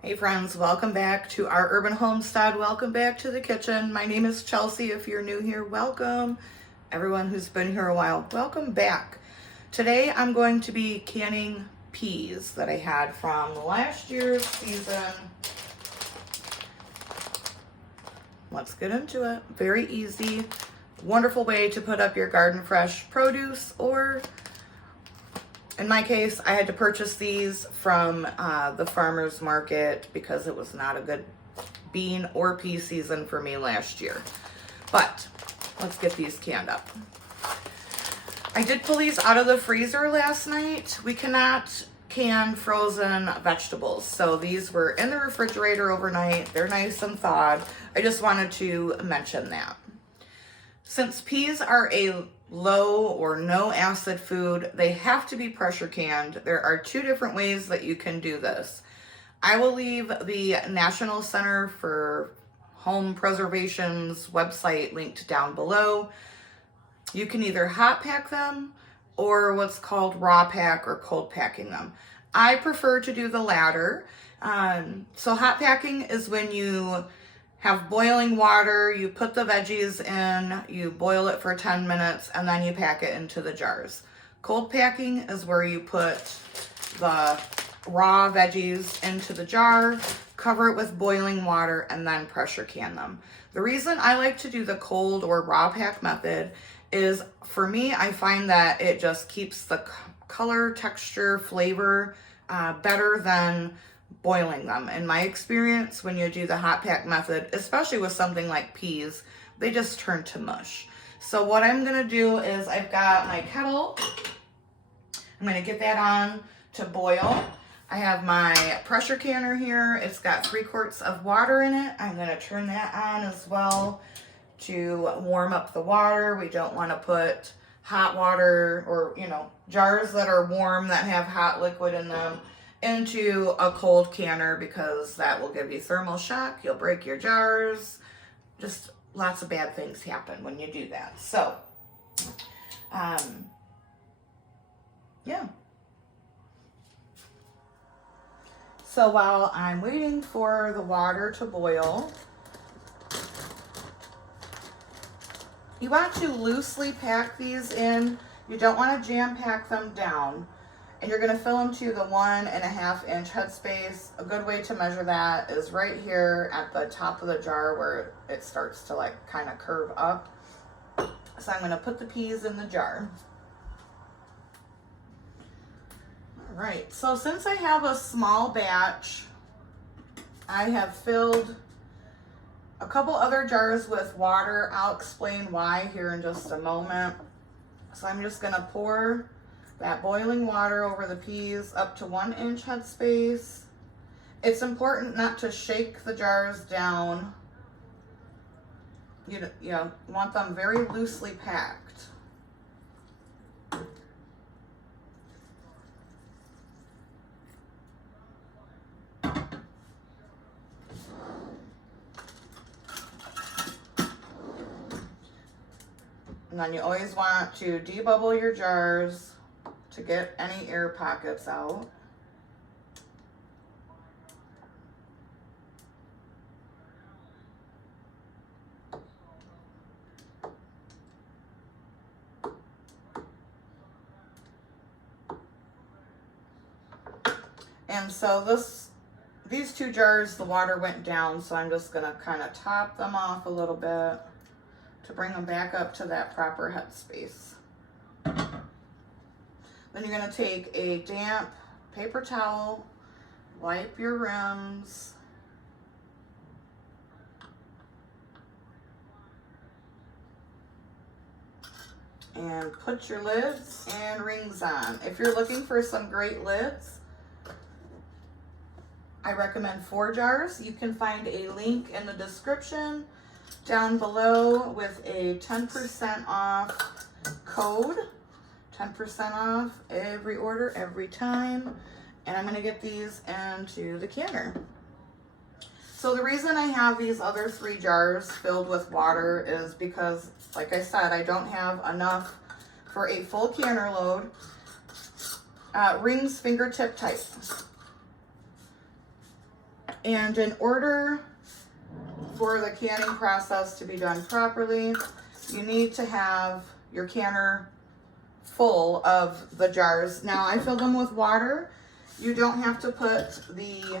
Hey friends, welcome back to our urban homestead. Welcome back to the kitchen. My name is Chelsea. If you're new here, welcome. Everyone who's been here a while, welcome back. Today I'm going to be canning peas that I had from last year's season. Let's get into it. Very easy, wonderful way to put up your garden fresh produce, or in my case, I had to purchase these from the farmer's market because it was not a good bean or pea season for me last year. But let's get these canned up. I did pull these out of the freezer last night. We cannot can frozen vegetables, so these were in the refrigerator overnight. They're nice and thawed. I just wanted to mention that. Since peas are a low or no acid food, they have to be pressure canned. There are two different ways that you can do this. I will leave the National Center for Home Preservation's website linked down below. You can either hot pack them or what's called raw pack or cold packing them. I prefer to do the latter. So hot packing is when you have boiling water, you put the veggies in, you boil it for 10 minutes, and then you pack it into the jars. Cold packing is where you put the raw veggies into the jar, cover it with boiling water, and then pressure can them. The reason I like to do the cold or raw pack method is, for me, I find that it just keeps the color, texture, flavor better than boiling them. In my experience, when you do the hot pack method, especially with something like peas, they just turn to mush. So what I'm gonna do is, I've got my kettle. I'm gonna get that on to boil. I have my pressure canner here. It's got 3 quarts of water in it. I'm gonna turn that on as well to warm up the water. We don't wanna put hot water or, jars that are warm that have hot liquid in them into a cold canner, because that will give you thermal shock. You'll break your jars. Just lots of bad things happen when you do that. So, yeah. So while I'm waiting for the water to boil, you want to loosely pack these in. You don't want to jam pack them down. And you're going to fill them to the 1.5 inch headspace. A good way to measure that is right here at the top of the jar where it starts to kind of curve up. So I'm going to put the peas in the jar. All right, so since I have a small batch, I have filled a couple other jars with water. I'll explain why here in just a moment. So I'm just going to pour that boiling water over the peas up to 1 inch headspace. It's important not to shake the jars down. You want them very loosely packed. And then you always want to debubble your jars to get any air pockets out. And so these 2 jars, the water went down, so I'm just gonna kind of top them off a little bit to bring them back up to that proper headspace. Then you're going to take a damp paper towel, wipe your rims, and put your lids and rings on. If you're looking for some great lids, I recommend 4 jars. You can find a link in the description down below with a 10% off code. 10% off every order, every time. And I'm gonna get these into the canner. So the reason I have these other 3 jars filled with water is because, like I said, I don't have enough for a full canner load. Rings fingertip tight. And in order for the canning process to be done properly, you need to have your canner full of the jars. Now I fill them with water. You don't have to put the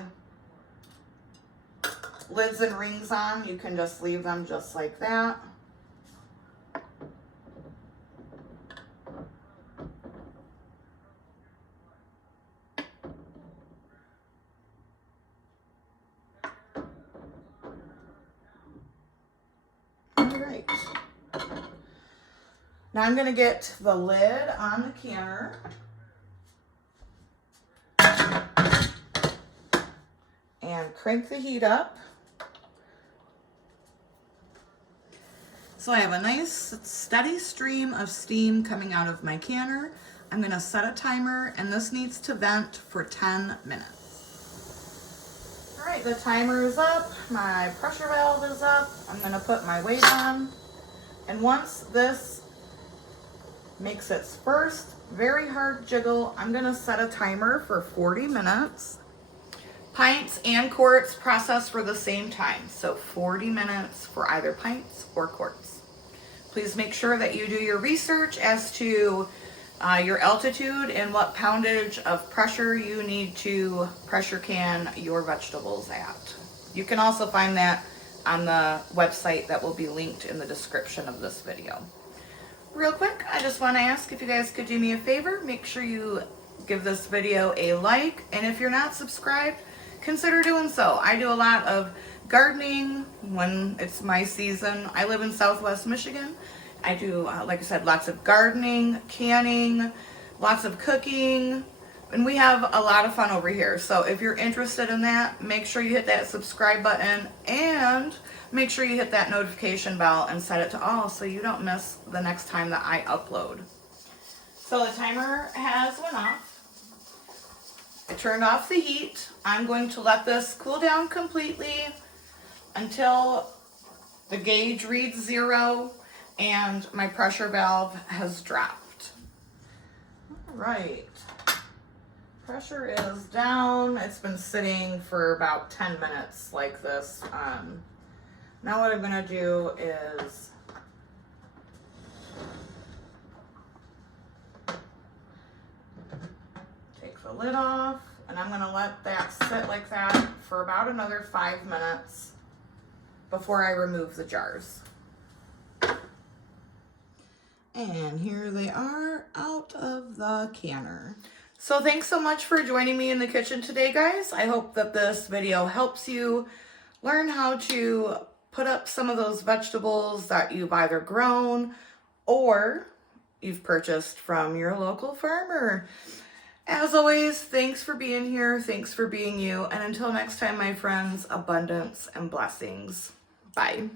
lids and rings on. You can just leave them just like that. All right. Now I'm going to get the lid on the canner. And crank the heat up. So I have a nice steady stream of steam coming out of my canner. I'm going to set a timer, and this needs to vent for 10 minutes. All right, the timer is up. My pressure valve is up. I'm going to put my weight on. And once this makes its first very hard jiggle, I'm going to set a timer for 40 minutes. Pints and quarts process for the same time, so 40 minutes for either pints or quarts. Please make sure that you do your research as to your altitude and what poundage of pressure you need to pressure can your vegetables at. You can also find that on the website that will be linked in the description of this video. Real quick, I just want to ask if you guys could do me a favor. Make sure you give this video a like, and if you're not subscribed, consider doing so. I do a lot of gardening when it's my season. I live in Southwest Michigan. I do, like I said, lots of gardening, canning, lots of cooking, and we have a lot of fun over here. So if you're interested in that, make sure you hit that subscribe button and make sure you hit that notification bell and set it to all so you don't miss the next time that I upload. So the timer has went off. I turned off the heat. I'm going to let this cool down completely until the gauge reads 0 and my pressure valve has dropped. All right. Pressure is down. It's been sitting for about 10 minutes like this. Now what I'm going to do is take the lid off, and I'm going to let that sit like that for about another 5 minutes before I remove the jars. And here they are out of the canner. So thanks so much for joining me in the kitchen today, guys. I hope that this video helps you learn how to put up some of those vegetables that you've either grown or you've purchased from your local farmer. As always, thanks for being here. Thanks for being you. And until next time, my friends, abundance and blessings. Bye.